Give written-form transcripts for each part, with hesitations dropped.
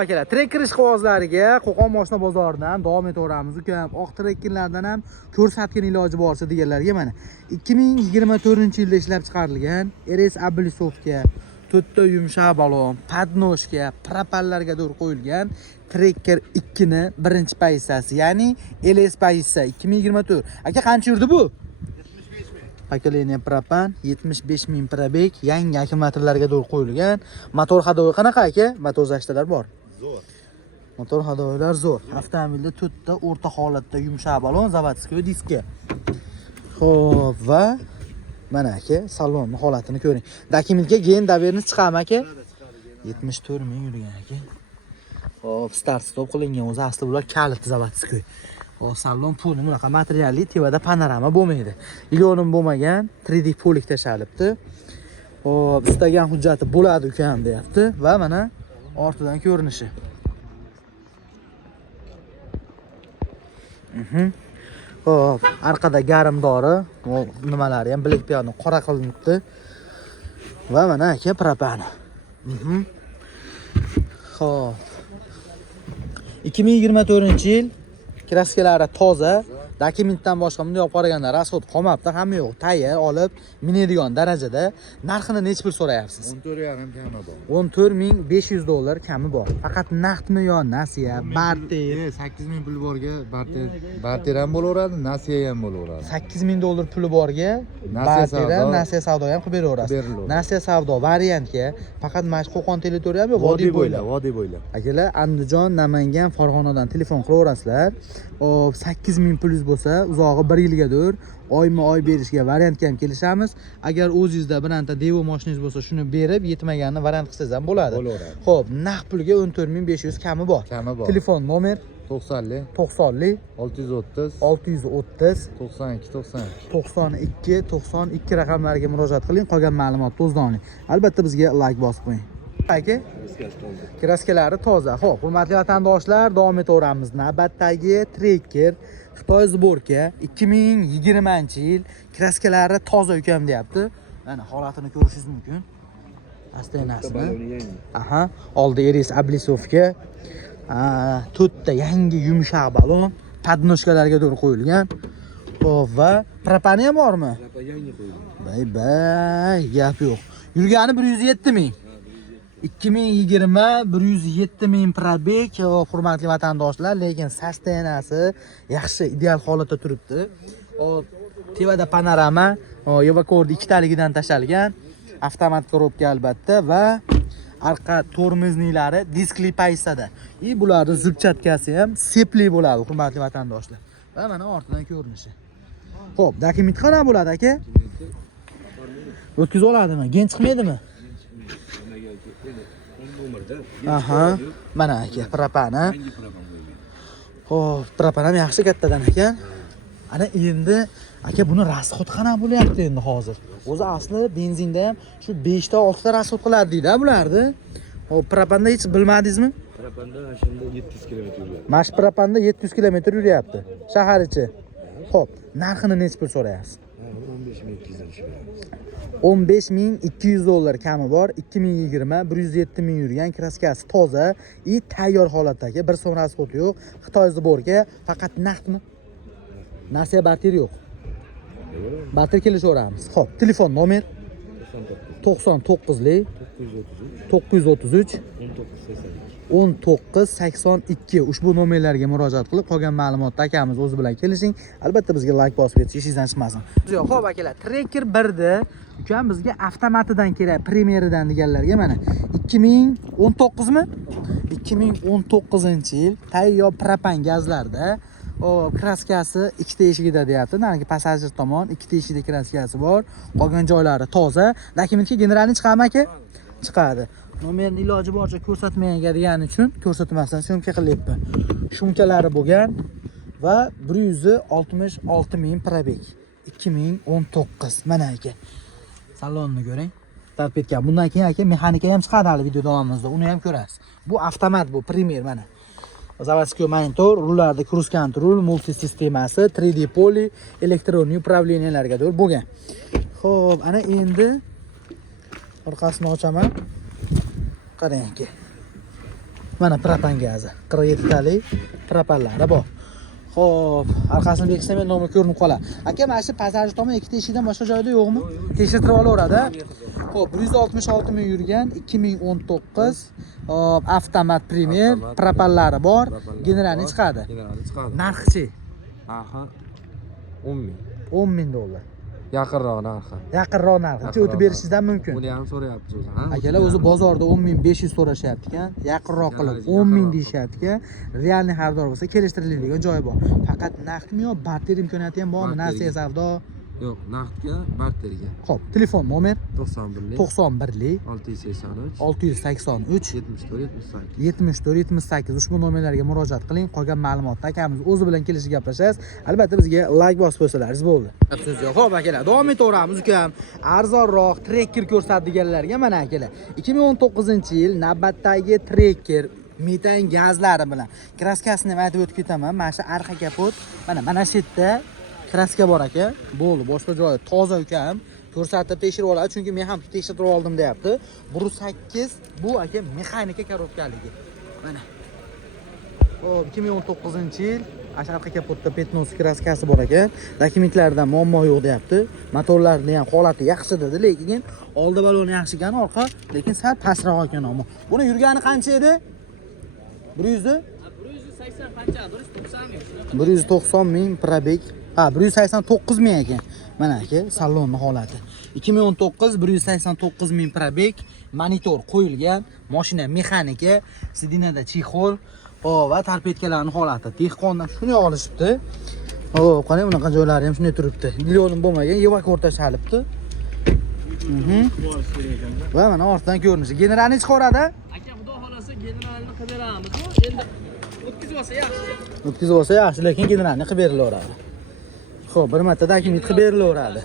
Akalar, trekker ishqibozlariga Qo'qon mashina bozoridan davom etaveramiz. Ukam, oq trekkerlardan ham ko'rsatgan iloji borsa deganlarga mana 2024-yilda ishlab chiqarilgan RS Ablisovga, to'rtta yumshoq balon, podnoshka, propanlarga dur qo'yilgan trekker 2 ni birinchi pozitsiyasi, ya'ni LS pozitsiya 2024. Aka, qancha yurdi bu? Pokoleniya propan 75.000 probeg, yangi akkumulyatorlarga dur qo'yilgan. Motor hadovi qanaqa aka? Motor zashtalar bor. Zo'r. Motor hadovilar zo'r. Avtomobilda to'rtta o'rta holatda yumshoq balon, zavodskiy diska. Xo'p, va mana aka, salon holatini ko'ring. Dokumentga gen daverni chiqami aka? 74.000 yurgan aka. Xo'p, start stop qilingan, o'zi asli bular kalit zavodskiy. O salon pulni bunaqa materialli, tevada panorama bo'lmaydi. Ilyonim bo'lmagan, 3D polik tashalibdi. Xo'p, istagan hujjati bo'ladi ukam deyapti va mana ortidan ko'rinishi. Xo'p, orqada garimdori, nimalari ham bilak piyoni qora qilinibdi. Va mana aka propani. Xo'p. 2024-yil kraskalari toza, dokumentdan boshqa bunday olib qaraganda rasxod qolmabdi, hamma yo'q, tayyor olib minadigan darajada. Narxini necha pul so'rayapsiz? 14.5 kami bor. 14.500 dollar kami bor. Faqat naqdmi yo nasiya, barter? 8.000 puli borga barter ham bo'laveradi, nasiya ham bo'laveradi. 8.000 dollar puli borga barter, nasiya savdo ham qilib beraverasiz. Nasiya savdo variantga faqat mana shu Qo'qon territoriya yo vodiy bo'ylab. Vodiy bo'ylab. Akalar, Andijon, Namangan, Farg'onadan telefon qilaverasizlar. 8.000 plyus bo'lsa, uzog'i 1 yilgadir, oyma-oy berishga variantga ham kelishamiz. Agar o'zingizda birorta Devo mashinangiz bo'lsa, shuni berib, yetmaganini variant qilsangiz ham bo'ladi. Xo'p, naqd pulga 14.500 kami bor. Telefon nomer 90 630 630 92 92 raqamlariga murojaat qiling. Qolgan ma'lumotni o'zdan oling. Albatta bizga like bosib qo'ying. Aka, kraskalari toza. Xo'p, hurmatli vatandoshlar, davom etaveramiz. Navbatdagi trekker Xitoy sborka 2020-yil kraskalari toza ukam deyapti. Mana holatini ko'rishingiz mumkin. Astenasini. Aha, oldi RS Ablisovga. To'rtta yangi yumshoq balon, podnoshkalarga to'g'ri qo'yilgan. Xo'p, va propani ham bormi? Propan yangi qo'yilgan. Bay, gap yo'q. Yurgani 107 ming. 2020 107 ming probeg, hurmatli vatandoshlar, lekin sastenasi yaxshi, ideal holatda turibdi. Tevada panorama, Evacord 2 taligidan tashalgan, avtomat korobka albatta va arqa tormoznilari diskli pozitsiyada. Bularning zubchatkasi ham sepli bo'ladi, hurmatli vatandoshlar. Va mana ortidan ko'rinishi. Xo'p, dokument qana bo'ladi aka? O'tkazib oladimi? Gen chiqmaydimi? Aha, mana aka, propani. Xo'p, propan ham yaxshi kattadan ekan. Ana endi aka, buni rasxod qana bo'lyapti endi hozir. O'zi asli benzinda ham shu 5 ta 6 ta rasxod qiladi deydi bularni. Xo'p, propanda hech bilmadingizmi? Propanda shunda 700 km yuradi. Mash propanda 700 km yuryapti shahar ichi. Xo'p, narxini necha pul so'rayapsiz? 15.200 dollar kami bor. 2020 107 ming yurgan, kraskasi toza, tayyor holatdagi, bir so'm rasxod yo'q. Xitoy sborka, faqat naqdmi? Nasiya barter yo'q. Barter kelishaveramiz. Xo'p, telefon nomer 99 933 1982. Ushbu nomerlarga murojaat qilib, qolgan ma'lumotni akamiz o'zi bilan kelishing. Albatta bizga like bosib ketish ishingizdan chiqmasin. Xo'p akalar, trekker 1da ukam bizga avtomatidan kerak, premieridan deganlarga mana 2019 mi? 2019-yil tayyor propan gazlarda kraskasi 2 ta eshigida deyapti. Narigi passajir tomon 2 ta eshikda kraskasi bor. Qolgan joylari toza. Dokumentga generalni chiqami aka? Chiqadi. Nomerni iloji boricha ko'rsatmagan degani uchun ko'rsatmasdan syomka qilyapman. Shumkalari bo'lgan va 166 ming probeg. 2019. Mana aka. Salonni ko'ring. Tartib etgan. Bundan keyin aka mexanika ham chiqadi hali video davomimizda. Uni ham ko'rasiz. Bu avtomat, bu premier mana. Zavodskiy monitor, rullarda cruise control, multi sistemasi, 3D poly, elektronniy upravleniyalarga bo'lgan. Xo'p, ana endi orqasini ochaman. Qarang aka. Mana propan gazi 47 talik propanlari bor. Xo'p, orqasini beksam men nomi ko'rinib qoladi. Aka, mana shu passajir tomon ikkita eshikdan boshqa joyda yo'qmi? Tekshirtirib olaveradi. Xo'p, 166 ming yurgan 2019 hop, avtomat Premier propanlari bor, generalni chiqadi. Generalni chiqadi. Narxi Narxi 10 ming. 10 ming dollar. Yaqinroq narxi. Yaqinroq narxi o'tib berishingizdan mumkin. Buni ham so'rayapmiz o'zi, ha? Akalar o'zi bozorda 10.500 so'rashyapti ekan, yaqinroq qilib 10 ming deyishyapti ekan. Realniy xaridor bo'lsa kelishtiriladigan joyi bor. Faqat naqdmi yo barter imkoniyati ham bormi? Nasiya savdo. Yo'q, naqdga, barterga. Xo'p, telefon nomer 91 91 683 683 74 74 78 ushbu nomerlarga murojaat qiling. Qolgan ma'lumotni akamiz o'zi bilan kelishib gaplashasiz. Albatta bizga like bosib qo'ysalaringiz bo'ldi. So'z yo'q. Xo'p akalar, davom etaveramiz ukam. Arzonroq trekker ko'rsatadiganlarga mana akalar. 2019-yil navbatdagi trekker metan gazlari bilan kraskasini ham aytib o'tib ketaman. Mana shu arqa kapot, mana shu yerda kraska bor aka. Bo'ldi, boshqa joyda toza ukam. Ko'rsatib tekshirib oladi, chunki men ham tekshirib oldim deyapti. 1.8 bu aka mexanika korobkaligi. Mana. Hop, 2019-yil arqa kapotda petnos kraskasi bor ekan. Dokumentlarida muammo yo'q deyapti. Motorlarning ham holati yaxshi dedi, lekin oldi baloni yaxshi ekan, orqa lekin sal pastroq ekan ammo. Buni yurgani qancha edi? 180 qancha? 190 ming. 190 ming probeg. Ha, 189 ming ekan. Mana aka, salonni holati. 2019 189 ming probeg, monitor qo'yilgan, mashina mexanika, sidinada chexol, va torpedkalarning holati. Dehqondan shuni olishibdi. Qarang, bunaqa joylari ham shunday turibdi. Millionim bo'lmagan, evakor tashalibdi. Va mana ortdan ko'rinishi. Generalni chiqaradi. Aka, xudo xolasa generalni qilib beramiz. Endi o'tkazib olsa yaxshi. O'tkazib olsa yaxshi, lekin generalni qilib berilaveradi. Xo'p, bir marta dokument qilib berilaveradi.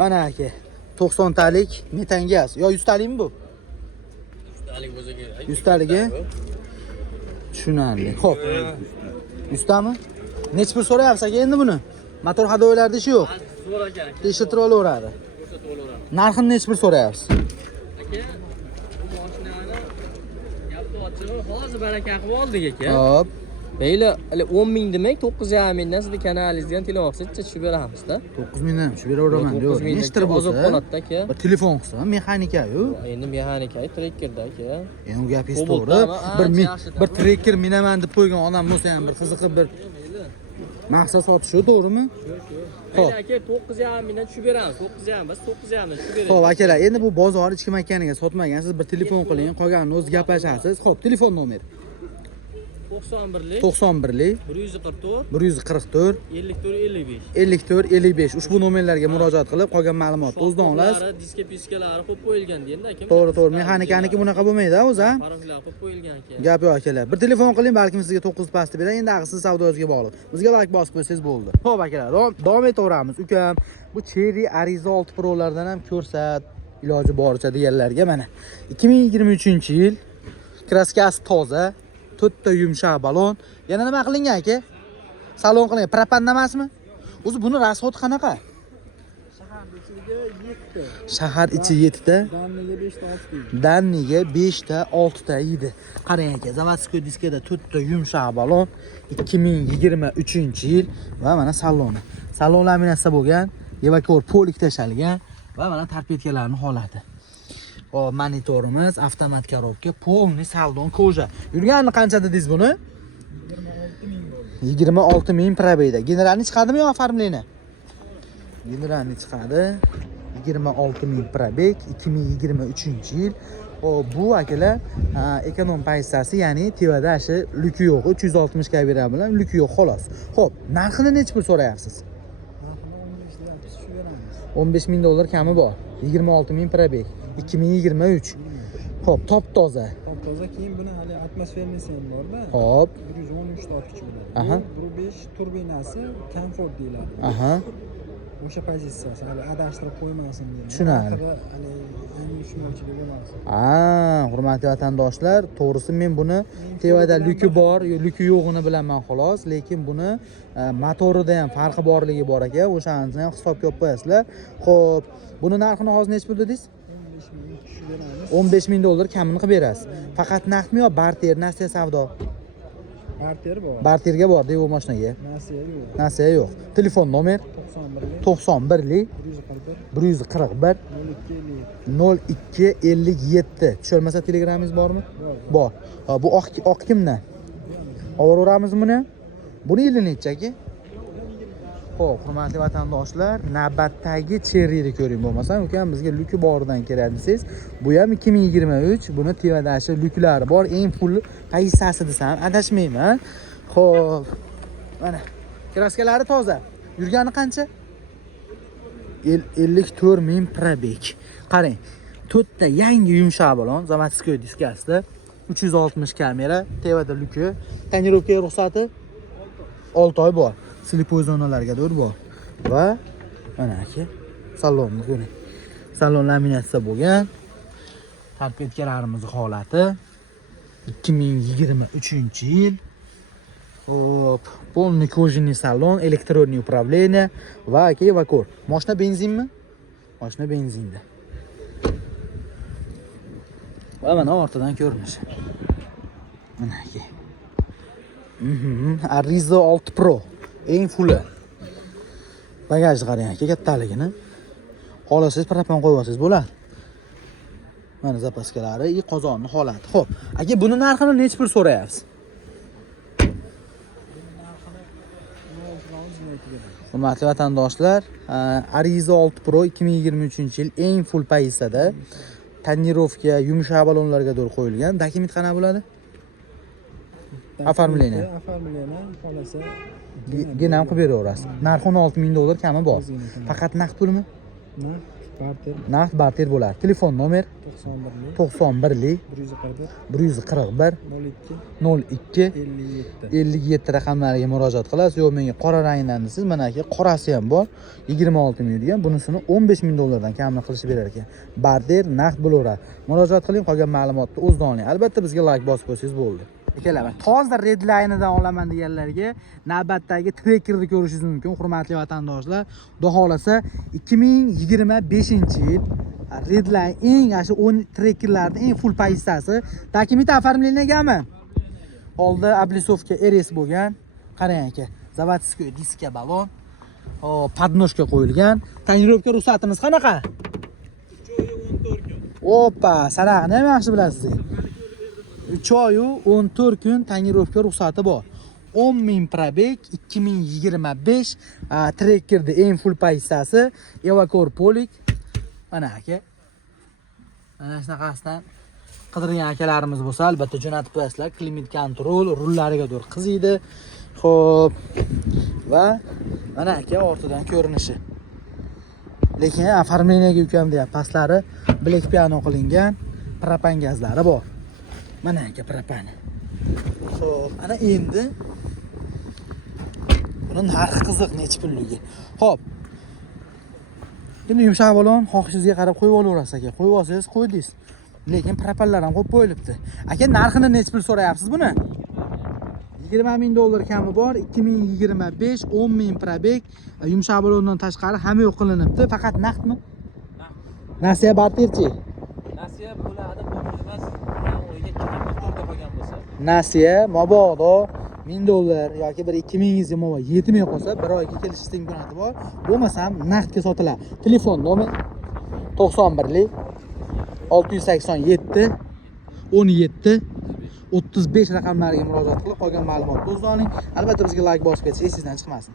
Mana aka, 90 talik metan gaz. Yo 100 talikmi bu? 100 talik bo'lsa kerak. 100 taligi? Tushunarli. Xo'p. 100 tami? Necha pul so'rayapsiz endi buni? Motor hadoylarda ishi yo'q. So'ragan. Tekshirtirib olaveradi. Ko'rsatib olaveramiz. Narxini necha pul so'rayapsiz? Aka, bu mashinani gapni ochig'i hozir baraka qilib oldik aka. Hop. Mayli, 10 ming demak, 9,5 mingdan sizni kanalingizdan telefon qilsangiz tushib beramiz-da. 9 mingdan tushib beraman. Yo'q, nechtir bo'lsa. Qoladi aka. Bir telefon qilsa, mexanika-yu. Endi mexanika, trekkerda aka. Endi u gapingiz to'g'ri. Bir trekker minaman deb qo'ygan odam bo'lsa ham bir qiziqib bir maqsad sotishi to'g'rimi? Xo'p. Aka, 9,5 mingdan tushib beramiz. 9,5 bas, 9,5 dan tushib beramiz. Xo'p, akalar, endi bu bozor ichki makaniga sotmagansiz, bir telefon qiling, qolganini o'zi gaplashasiz. Xo'p, telefon nomeri 91lik 91lik 144 144 54 55. 54 55 ushbu nomerlarga murojaat qilib qolgan ma'lumotni o'zidan olasiz. Diska piskalari qo'yib qo'yilgan endi aka. To'g'ri, mexanikaniki bunaqa bo'lmaydi, o'zi ha? Paraflar qo'yib qo'yilgan aka. Gap yo'q akalar. Bir telefon qiling, balkim sizga 9 pasti beray. Endi siz savdozga bog'liq. Bizga like bosib qo'ysangiz bo'ldi. Xo'p akalar, davom etaveramiz. Ukam, bu Cherry Ariza 6 Pro'lardan ham ko'rsat, iloji boricha deganlarga mana 2023-yil kraskasi toza, to'rtta yumshoq balon. Yana nima qilingan aka? Salon qilingan, propandan emasmi? O'zi buni rasxoti qanaqa? Shahar ichi 7 ta, danniga 5 ta, 6 ta edi. Qarang aka, заводской diskada 4 ta yumshoq balon, 2023-yil va mana saloni. Salon laminatsiya bo'lgan, evakor polik tashalgan va mana torpedkalarning holati. Hop, monitorimiz, avtomat korobka, polni saldon koja. Yurgani qancha dedingiz buni? 26 ming probeyda. Generalni chiqadimi yo ofarmlini? Generalni chiqadi. 26 ming probeg, 2023-yil. Hop, bu akalar ekonom pozitsiyasi, ya'ni tevada ashi luki yo'q, 360 ga bera bilan luki yo'q xolos. Hop, narxini necha pul so'rayapsiz? 15 ming dollar kami bor. 26 ming probeg. 2023. Hop, top toza. Top toza, keyin buni hali atmosfernisi ham bor-da. Hop. 113 ta kuchi bo'ladi. Aha. Bu 5 turbinasi Comfort deyiladi. Aha. O'sha pozitsiyasi, hali adashtirib qo'ymasin dedim. Tushunarli. Hali yangi tushunmovchilik bo'lmasin. Hurmatli vatandoshlar, to'g'risi men buni tevada luki bor, luki yo'g'ini bilaman xolos, lekin buni motorida ham farqi borligi bor ekan, o'shani ham hisobga olib qo'yasizlar. Xo'p, buni narxini hozir necha pul dedingiz? 15 ming tushib beramiz. 15 ming dollar kamini qilib berasiz. Faqat naqdmi yo barter, nasiya savdo? Barter bor. Barterga bordi bu mashinaga. Nasiya yo'q. Nasiya yo'q. Telefon nomer 91 91 141 141 02 0257. Tushirmasa telegramingiz bormi? Bor. Ha, bu oq kimdan? Olaveramizmi buni? Buni yili necha aka? Xo'p, hurmatli vatandoshlar, navbatdagi Cherry'ni ko'ring bo'lmasam, ukam bizga luki boridan keladi desangiz, bu ham 2023, buni tevadashi luklari bor, eng full qaysi desam adashmayman. Xo'p, mana kraskalari toza. Yurgani qancha? 54 ming probeg. Qarang, to'rtta yangi yumshoq balon, zavodskoy diskasida, 360 kamera, tevada luki, tonirovkaga ruxsati 6 oy bor. Slipoy zonalarga dur bor. Va mana aka, salonni ko'ring. Salon laminatsiya bo'lgan. Tarpetkalarimiz holati 2023-yil. Hop, полный кожаный salon, elektronniy управление va aka evakor. Mashina benzinmi? Mashina benzinda. Va mana ortidan ko'rinishi. Mana aka. Arizo 6 Pro. Eng fulli. Bagajni qarang aka, kattaligini. Xohlasangiz propan qo'yib olsangiz bo'ladi. Mana zapaskalari, qozonni holati. Xo'p, aka buni narxini necha pul so'rayapsiz? Hurmatli vatandoshlar, Arizo 6 Pro 2023-yil eng full pozitsiyada tonirovka, yumshoq balonlarga doğru qo'yilgan. Dokument qana bo'ladi? Оформление. Оформление xolasa Genam qilib beraverasiz. Narxi 16 ming dollar kami bor. Faqat naqd pulmi? barter Naqd barter bo'ladi. Telefon nomer 91 141 02 57 raqamlariga murojaat qilasiz. Yo'q, menga qora rangdan desiz, mana aka qorasi ham bor. 26 ming degan, bunisini 15 ming dollardan kamini qilishib berar ekan. Barter naqd bo'laveradi. Murojaat qiling, qolgan ma'lumotni o'zida oling. Albatta bizga like bosib qo'ysangiz bo'ldi. Akalar, toza redline'idan olaman deganlarga navbatdagi trekkerni ko'rishingiz mumkin, hurmatli vatandoshlar. Xudo xolasa 2025-yil redline eng ashu 10 trekkerlarning eng full pozitsiyasi. Dokument оформлениями? Oldi обрисовка RS bo'lgan. Qarang aka, zavodskoy diska balon. Podnoshka qo'yilgan. Tonirovka ruxsatimiz qanaqa? Oppa, sarag'ini ham yaxshi bilasiz. 3 oy 14 kun tonirovka ruxsati bor. 10 ming probeg 2025 trekkerda eng full pozitsiyasi Evacor Polik. Mana aka. Mana shunaqasidan qidirgan akalarimiz bo'lsa, albatta jo'natib qo'yasizlar. Klimat kontrol, rullariga dur qiziydi. Xo'p. Va mana aka ortidan ko'rinishi. Lekin оформлениyaga ukam deyapti. Pastlari black piano qilingan, propan gazlari bor. Mana aka propani. Xo'p, ana endi buni narxi qiziq, necha pulligi. Xo'p. Endi yumshoq balon xohishingizga qarab qo'yib olaverasiz aka. Qo'yib olsangiz qo'ydingiz. Lekin propanlar ham qo'yib qo'yilibdi. Aka narxini necha pul so'rayapsiz buni? 20 ming dollar kami bor. 2025 10 ming probeg. Yumshoq balondan tashqari hamma yo'q qilinibdi. Faqat naqdmi? Naqd. Nasiya barterchi. Nasiya bo'ladi, bo'lmas. O'yiga kimdir qolgan bo'lsa. Nasiya mabodo 1000 dollar yoki bir 2000 yomon yetmay qolsa, bir oyga kelishingiz imkoniyati bor. Bo'lmasam naqdga sotiladi. Telefon nomer 91 687 17 35 raqamlariga murojaat qilib qolgan ma'lumotni o'zida oling. Albatta bizga like bosib ketsangiz esingizdan chiqmasin.